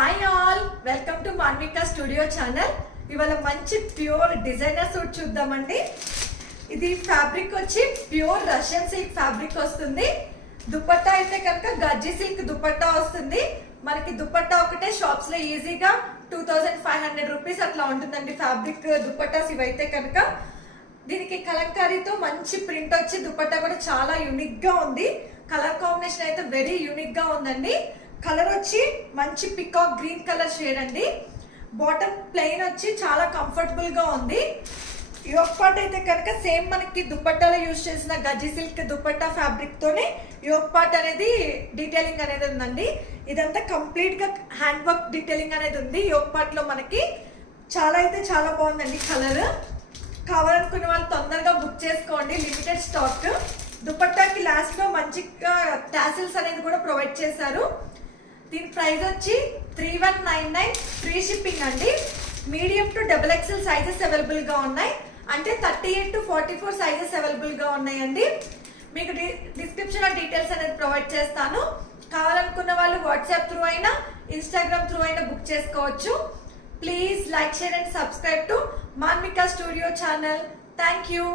Hi all, welcome to Manvika studio channel. ఇవాళ మంచి pure designer suit చూద్దామండి. ఇది ఫ్యాబ్రిక్ వచ్చి ప్యూర్ రష్యన్ సిల్క్ ఫ్యాబ్రిక్ వస్తుంది. దుపట్టా అయితే కనుక గజ్జి సిల్క్ దుపట్టా వస్తుంది. మనకి దుపట్టా ఒకటే షాప్స్ లో ఈజీగా 2500 రూపీస్ అట్లా ఉంటుందండి ఫ్యాబ్రిక్ దుపట్టాస్ ఇవైతే కనుక. దీనికి కలంకారీతో మంచి ప్రింట్ వచ్చి దుపట్టా కూడా చాలా యూనిక్ గా ఉంది. కలర్ కాంబినేషన్ అయితే వెరీ యూనిక్ గా ఉందండి. కలర్ వచ్చి మంచి పికాక్ గ్రీన్ కలర్ షేడ్ అండి. బాటమ్ ప్లెయిన్ వచ్చి చాలా కంఫర్టబుల్ గా ఉంది. యోక్ పార్ట్ అయితే కనుక సేమ్ మనకి దుపట్టాలో యూజ్ చేసిన గజ్జి సిల్క్ దుపట్టా ఫ్యాబ్రిక్ తోనే యోక్ పార్ట్ అనేది డీటెయిలింగ్ అనేది ఉందండి. ఇదంతా కంప్లీట్ గా హ్యాండ్ వర్క్ డీటెయిలింగ్ అనేది ఉంది యోక్ పార్ట్ లో. మనకి చాలా అయితే చాలా బాగుందండి కలర్. కావాలనుకున్న వాళ్ళు తొందరగా బుక్ చేసుకోండి, లిమిటెడ్ స్టాక్. దుపట్టాకి లాస్ట్ లో మంచిగా టాసిల్స్ అనేది కూడా ప్రొవైడ్ చేశారు. దీని ప్రైస్ వచ్చి 3199, ఫ్రీ షిప్పింగ్ అండి. Medium to XXL sizes available గా ఉన్నాయి. అంటే 38 to 44 సైజెస్ అవైలబుల్ గా ఉన్నాయండి. మీకు డిస్క్రిప్షన్ లో డీటెయిల్స్ అనేది ప్రొవైడ్ చేస్తాను. కావాలనుకున్న వాళ్ళు వాట్సాప్ త్రూ అయినా ఇన్స్టాగ్రామ్ త్రూ అయినా బుక్ చేసుకోవచ్చు. Please like, share and subscribe to Manvika studio channel. Thank you.